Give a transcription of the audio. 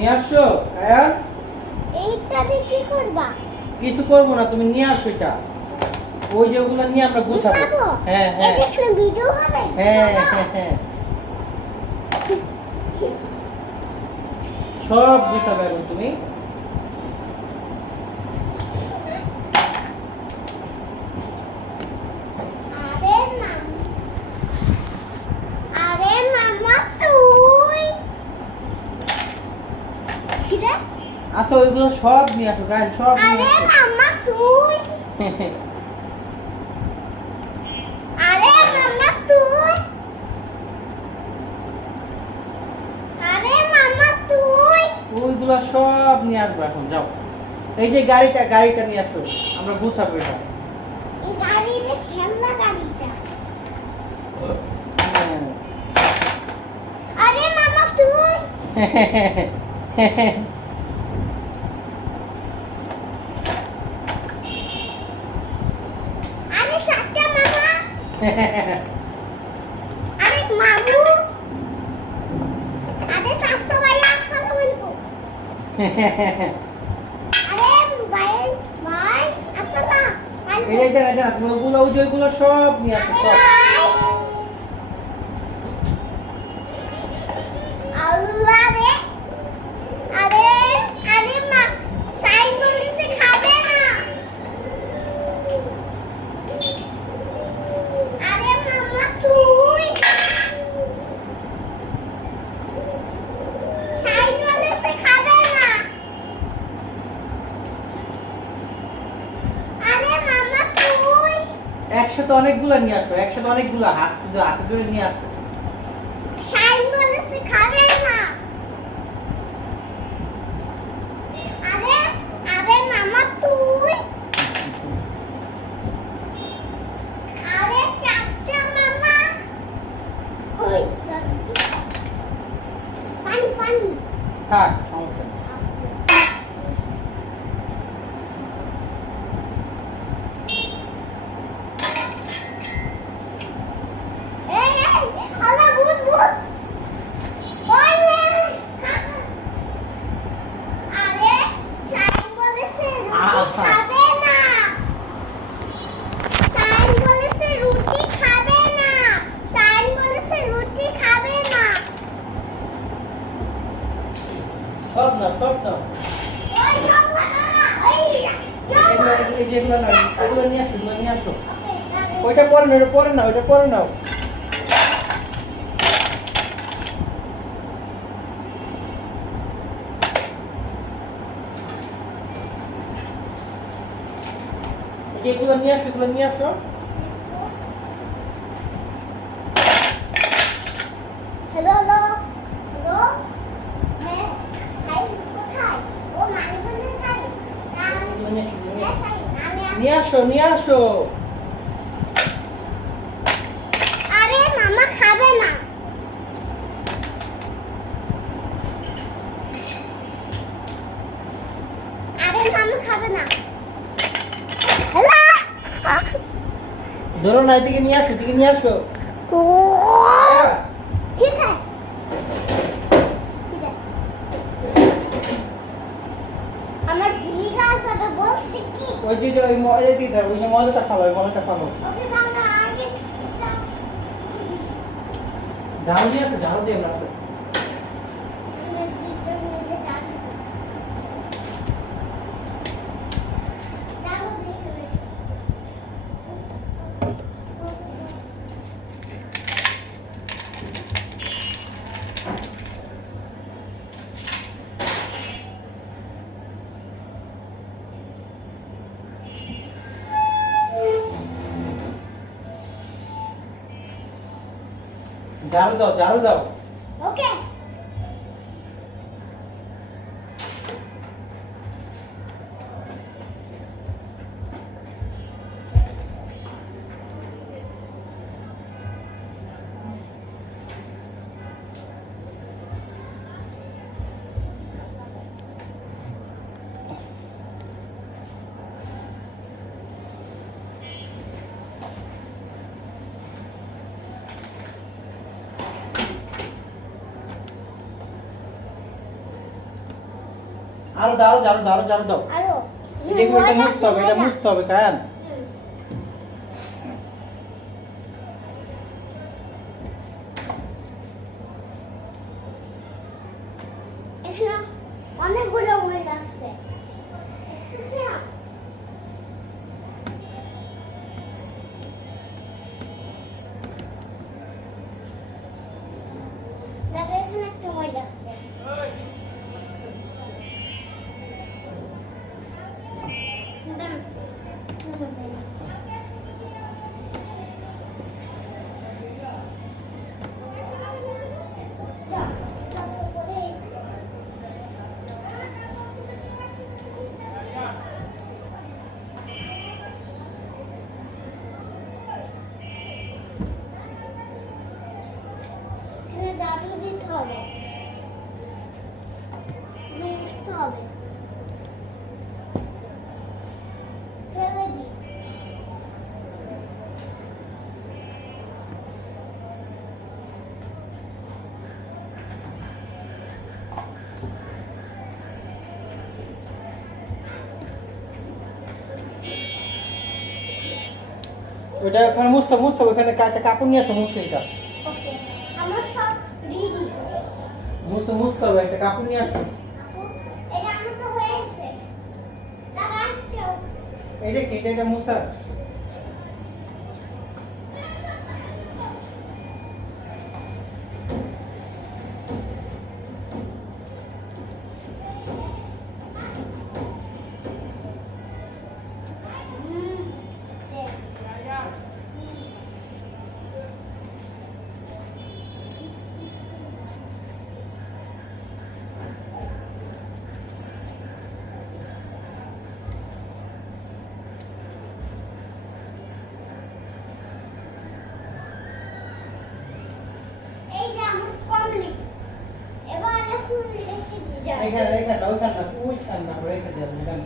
নিয়ে আসছো আয়ান? এইটা দিয়ে কি করবা? কিছু করবো না, তুমি নিয়ে আসো এটা। ওই যে ওগুলো নিয়ে আমরা গুছাবো। গুছাবো? হ্যাঁ হ্যাঁ এটা শুনে ভিডিও হবে? হ্যাঁ বাবা, হ্যাঁ হ্যাঁ সব গুছাবে এখন তুমি। আরে মাম আরে মামা তুই কি রে? আচ্ছা ওইগুলো সব নিয়ে আসো গাইল, সব নিয়ে আরে আসো। মামা তুই আরে মামা তুই আরে মামা তুই ওইগুলো সব নিয়ে আসবো এখন, যাও। এই যে গাড়িটা নিয়ে আসো, আমরা গুছাবো এটা। এই গাড়িটা খেলনা গাড়িটা। হ্যাঁ। আরে মামা তুই আরে সাতটা মামা আরে মামু আরে সাতটা ভাইয়া আসসালামু আলাইকুম আরে ভাই ভাই আসসালাম এটা তুমি ওইগুলো সব নিয়ে আসো, সব। আল্লাহ রে আরে আরে মা সাইন বলেছে খাবে না আরে মামা তুই সাইন বলেছে খাবে না আরে মামা তুই একসাথে অনেকগুলো নিয়ে আসো, একসাথে অনেকগুলো হাতে ধরে নিয়ে আসো। সাইন বলেছে খাবে না আরে আরে মামা তুই আরে চাচা মামা ওই পানি পানি থাক, সমস্যা নেই। এই এই হালা ভূত ভূত ওই রে আরে শাইন বলেছে রুটি খাবে না শাইন বলেছে রুটি খাবে না শাইন বলেছে রুটি খাবে না সব নাও, সব নাও। ওই জঙ্গলা না এই যেগুলো নাও, এগুলো নিয়ে আসো, এগুলো নিয়ে আসো। ওইটা পরে নাও, ওইটা পরে নাও, ওইটা পরে নাও। যেগুলো নিয়ে আসো, এগুলো নিয়ে আসো। হ্যালো হ্যালো হ্যালো হ্যাঁ শাইন কোথায় ও মানিকগঞ্জের শাইন না এগুলো নিয়ে আসো, এগুলো নিয়ে হ্যাঁ আসো। শাইন আমি নিয়ে আসো, নিয়ে আসো। আরে মামা খাবে না আরে মামা খাবে না হ্যালো ধরো না, এদিকে নিয়ে আসো, এদিকে নিয়ে আসো। ও হ্যাঁ। ঠিক আছে ঠিক আছে আমার জিজ্ঞাসাটা বলছি কি ওই যে ওই ময়দা দিয়ে দাও, ওই যে ময়দাটা ফালো, ওই ময়দাটা ফালো। ওকে বাংলা আগে ঝাড়ু দিয়ে আসো, ঝাড়ু দিয়ে আসো। ঝাড়ু দাও, ঝাড়ু দাও। ওকে আরো দাও, ঝাড়ু দাও, ঝাড়ু দাও। আরো যেগুলো এটা মুছতে হবে, এটা মুছতে হবে কায়ান। এখানে অনেকগুলো ময়লা আছে। সুসিয়া দেখো এখানে একটা ময়লা আছে। দাঁড়ান। এখানে জাদু দিতে হবে, মুছতে হবে, ফেলে দিই। ওইটা ওখানে মুছতে হবে, মুছতে হবে। ওখানে কাপড় নিয়ে আসো, মুছতে এটা। ওকে, আমার সব রেডি। মুছতে হবে, একটা কাপড় নিয়ে আসো। আপু, এটা আমার তো হয়ে গেছে। দাঁড়ান, কেউ এটা কি? এটা মুছা। দে। এই যে আমার কমপ্লিট। এবার এখন রেখে দিই। এখানে, এখানে, ওইখানে না, ওইখানে না, রেখে দিলাম এখানে।